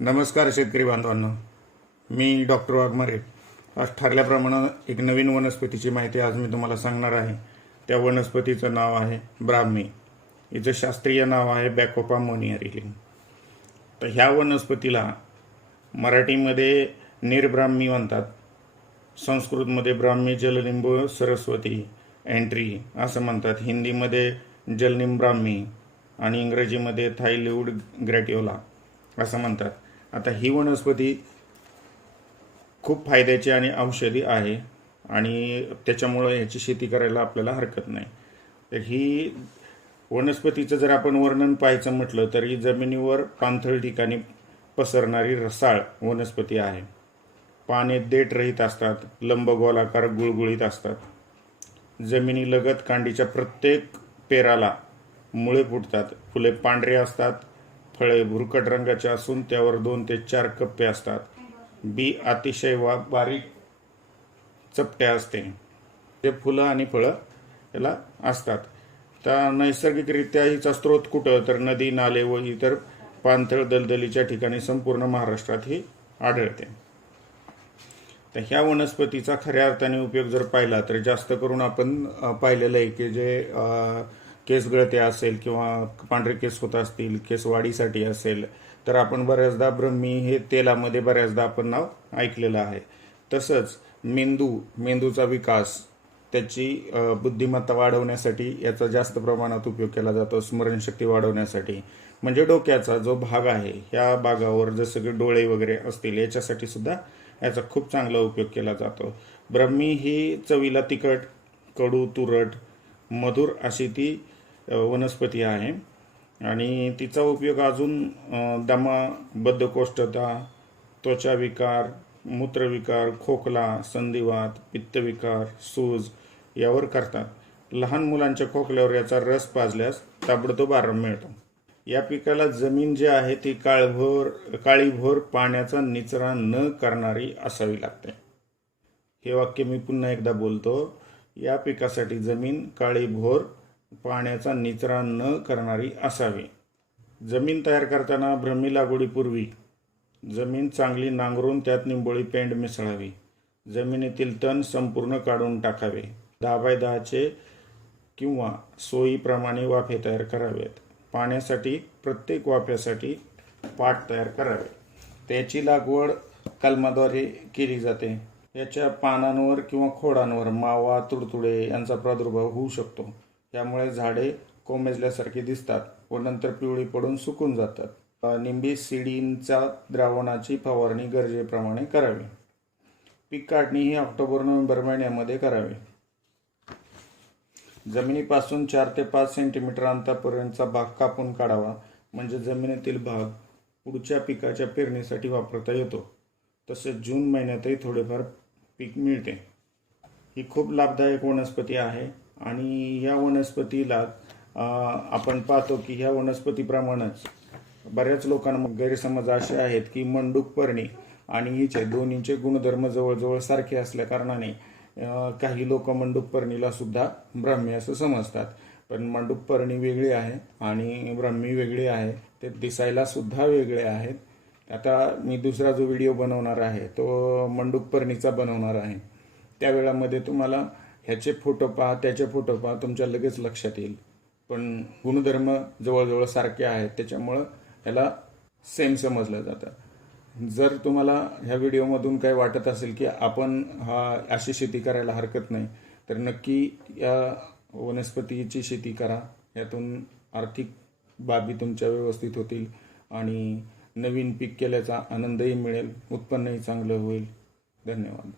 नमस्कार शेतकरी बांधवांनो, मी डॉक्टर वाघमारे. आज ठरल्याप्रमाणे एक नवीन वनस्पतीची माहिती आज मी तुम्हाला सांगणार आहे. त्या वनस्पतीचं नाव आहे ब्राह्मी. हिचं शास्त्रीय नाव आहे बॅकोपा मोनियरिलिंग. तर ह्या वनस्पतीला मराठीमध्ये निर्ब्राह्मी म्हणतात, संस्कृतमध्ये ब्राह्मी जलनिंब सरस्वती एंट्री असं म्हणतात, हिंदीमध्ये जलनिंब ब्राह्मी आणि इंग्रजीमध्ये थायलिवूड ग्रॅटिओला असं म्हणतात. आता ही वनस्पती खूप फायद्याची आणि औषधी आहे आणि त्याच्यामुळं ह्याची शेती करायला आपल्याला हरकत नाही. तर ही वनस्पतीचं जर आपण वर्णन पाहायचं म्हटलं तर ही जमिनीवर पाणथळ ठिकाणी पसरणारी रसाळ वनस्पती आहे. पाने देठ रहित असतात, लंबगोलाकार गुळगुळीत असतात. जमिनीलगत कांडीच्या प्रत्येक पेराला मुळे फुटतात. फुले पांढरे असतात. फळे भुरकट रंगाचे असून त्यावर 2 ते 4 कप्पे असतात. बी अतिशय बारीक चपट्या असते. ते फुलं आणि फळं याला असतात. तर नैसर्गिकरित्या हिचा स्रोत कुठं तर नदी, नाले व इतर पाणथळ दलदलीच्या ठिकाणी संपूर्ण महाराष्ट्रात ही आढळते. तर ह्या वनस्पतीचा खऱ्या अर्थाने उपयोग जर पाहिला तर जास्त करून आपण पाहिलेलं आहे की जे केस गळते असेल किंवा पांढरे केस होत असतील, केस वाढीसाठी असेल तर आपण बऱ्याचदा ब्रह्मी हे तेलामध्ये बऱ्याचदा आपण नाव ऐकलेलं आहे. तसंच मेंदूचा विकास, त्याची बुद्धिमत्ता वाढवण्यासाठी याचा जास्त प्रमाणात उपयोग केला जातो. स्मरणशक्ती वाढवण्यासाठी, म्हणजे डोक्याचा जो भाग आहे ह्या भागावर जसं की डोळे वगैरे असतील याच्यासाठी सुद्धा याचा खूप चांगला उपयोग केला जातो. ब्रह्मी ही चवीला तिखट, कडू, तुरट, मधुर अशी ती वनस्पती आहे आणि तिचा उपयोग अजून दमा, बद्धकोष्ठता, त्वचा विकार, मूत्रविकार, खोकला, संधिवात, पित्तविकार, सूज यावर करतात. लहान मुलांच्या खोकल्यावर याचा रस पाजल्यास ताबडतोब आराम मिळतो. या पिकाला जमीन जी आहे ती काळीभोर पाण्याचा निचरा न करणारी असावी लागते. हे वाक्य मी पुन्हा एकदा बोलतो. या पिकासाठी जमीन काळीभोर पाण्याचा निचरा न करणारी असावी. जमीन तयार करताना ब्रह्मी लागवडीपूर्वी जमीन चांगली नांगरून त्यात निंबोळी पेंड मिसळावी. जमिनीतील तण संपूर्ण काढून टाकावे. 10x10 किंवा सोयीप्रमाणे वाफे तयार करावेत. पाण्यासाठी प्रत्येक वाफ्यासाठी पाट तयार करावे. त्याची लागवड कलमाद्वारे केली जाते. याच्या पानांवर किंवा खोडांवर मावा, तुडतुडे यांचा प्रादुर्भाव होऊ शकतो. त्यामुळे झाडे कोमेजल्यासारखी दिसतात व नंतर पिवळी पडून सुकून जातात. निंबिसिडिनच्या द्रावणाची फवारणी गरजेप्रमाणे करावी. पीक काढणी ही ऑक्टोबर-नोव्हेंबर महिन्यामध्ये करावी. जमिनीपासून 4 ते 5 सेंटीमीटर अंतरापर्यंतचा भाग कापून काढावा, म्हणजे जमिनीतील भाग पुढच्या पिकाच्या पेरणीसाठी वापरता येतो. तसेच जून महिन्यातही थोडेफार पीक मिळते. ही खूप लाभदायक वनस्पती आहे आणि या वनस्पतीला आपण पाहतो की ह्या वनस्पतीप्रमाणेच बऱ्याच लोकांना गैरसमज असे आहेत की मंडूक पर्णी आणि हिचे दोन्हीचे गुणधर्म जवळजवळ सारखे असल्या कारणाने काही लोक मंडूक पर्णीला सुद्धा ब्राह्मी असं समजतात. पण मंडूक पर्णी वेगळी आहे आणि ब्राह्मी वेगळी आहे. ते दिसायला सुद्धा वेगळे आहेत. आता मी दुसरा जो व्हिडिओ बनवणार आहे तो मंडूक पर्णीचा बनवणार आहे. त्या वेळामध्ये तुम्हाला ह्याचे फोटो पहा, त्याचे फोटो पहा, तुमच्या लगेच लक्षात येईल. पण गुणधर्म जवळजवळ सारखे आहेत, त्याच्यामुळं ह्याला सेम समजलं जातं. जर तुम्हाला ह्या व्हिडिओमधून काही वाटत असेल की आपण अशी शेती करायला हरकत नाही तर नक्की या वनस्पतीची शेती करा. यातून आर्थिक बाबी तुमच्या व्यवस्थित होतील आणि नवीन पीक केल्याचा आनंदही मिळेल, उत्पन्नही चांगलं होईल. धन्यवाद.